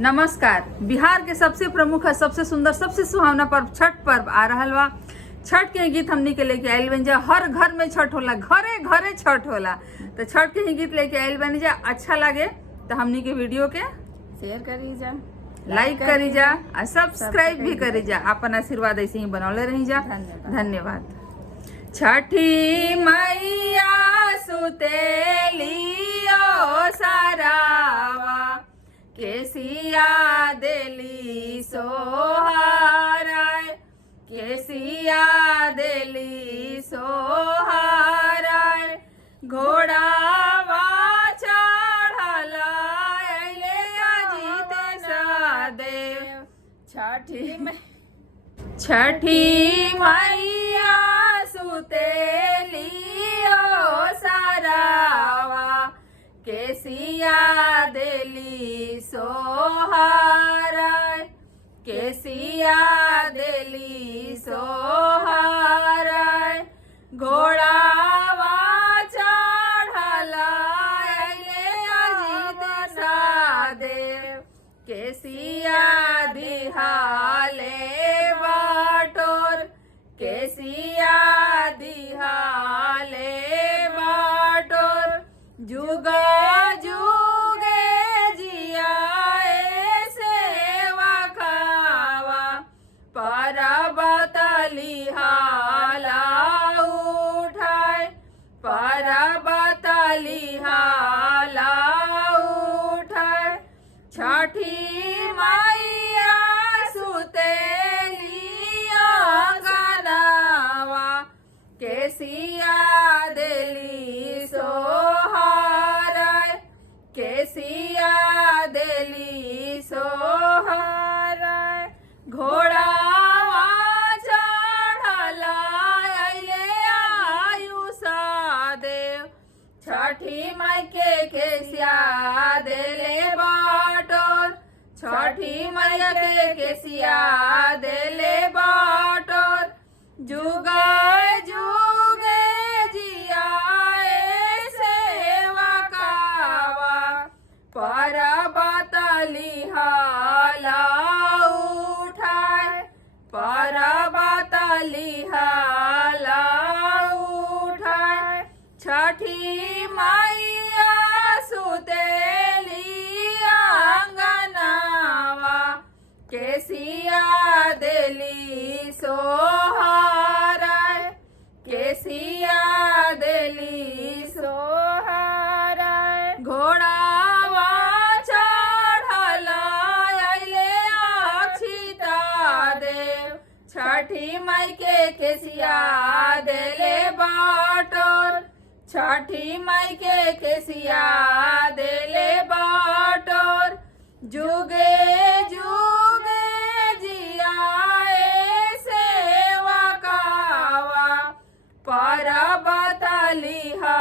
नमस्कार। बिहार के सबसे प्रमुख है, सबसे सुंदर, सबसे सुहावना पर्व छठ पर्व आ रहा बा। छठ के गीत हमनी के लेके आयल बन जा। हर घर में छठ होला, घरे घरे छठ होला, तो छठ के ही गीत लेके आयल बन जा। अच्छा लगे तो हमनी के वीडियो के शेयर करी जा, लाइक करी जा और सब्सक्राइब भी करी जा। अपन आशीर्वाद ऐसे ही बनौले रही जा। धन्यवाद। छठी मैया सुतेलियो सारावा, केसिया देली सोहाराय, केसिया देली सोहाराय। घोड़ावा चढ़ला अइले अजित सादेव। छठी मैया सुतेलियो सारावा, केसिया देली सोहाराय, केसिया देली सोहाराय। घोड़ावा चढ़ला अइले अजित सादेव, केसिया दिहाले बाटोर, केसिया दिहाले बाटोर। जुगा जुगे जियाए सेवा खावा, परबत लिहाला उठाए, परबत लिहाला उठाए। छठी मैया सुतेलिया गनावा, केसिया देली सोहाराय, केसिया देली सोहाराय। घोड़ावा चढ़ला अइले आयुषा देव, छठी माई के केसिया देले बाटोर, छठी मैया के केसिया देले बाटोर। जुगा जुगे जियाए सेवा कावा, परबत लिहाला उठाए, परबत लिहाला उठाए। छठी मैया सुतेली आंगनावा, केसिया देली सोहाराय, केसिया देली सोहाराय। घोड़ावा चढ़ला अइले अक्षिता देव, छठी माई के केसिया देले बाटोर, छठी माई के केसिया देले बाटोर। जुगे जुगे जियाए सेवा कावा, परबत लिहा